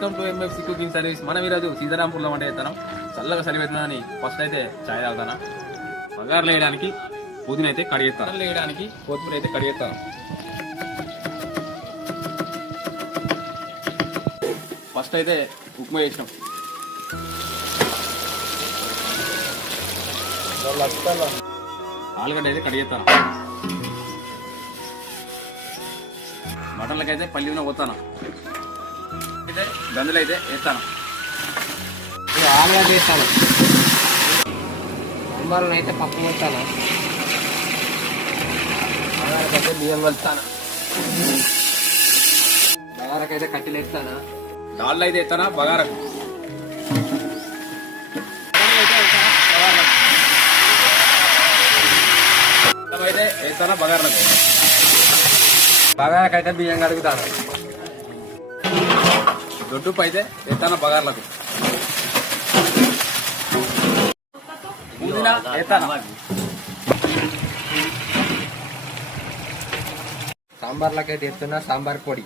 Welcome to MFC cooking service. మనం ఈరోజు సీతారాంపూర్లో వంట చేస్తాం. చల్లగా సరి పెడుతున్నానని ఫస్ట్ అయితే చాయ్ తాగుతాను. బగారులు వేయడానికి పుదీనా అయితే కడిగేస్తాను, వేయడానికి కొత్తిమీర అయితే కడిగేస్తాను. ఫస్ట్ అయితే ఉప్మా వేసినాం. ఆలుగడ్డ అయితే కడిగేస్తాను. మటన్లకైతే పల్లి పోతాను. అయితే గందులు అయితే వేస్తాను. ఆలుగడ్డ వేస్తాను. సాంబార్లో అయితే పప్పు వేస్తాను. బగారకైతే బియ్యం కలుస్తాను. బగారకైతే కట్టెలు వేస్తాను. దాళ్ళు అయితే వేస్తానా బగారకు. అయితే వేస్తానా బగారకు. బగారకైతే బియ్యం కడుగుతాను. దొడ్డుపు అయితే వేస్తానా బగార్లకు. పుదీనా వేస్తానా. సాంబార్లకైతే వేస్తున్నా సాంబార్ పొడి.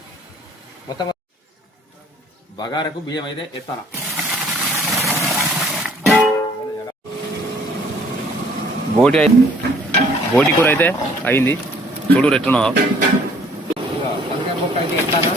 మొత్తం బగారకు బియ్యం అయితే వేస్తానా. బోటి కూర అయితే అయింది. చూడు ఎట్లున్నావు. పనకాయ ముక్క అయితే వేస్తాను.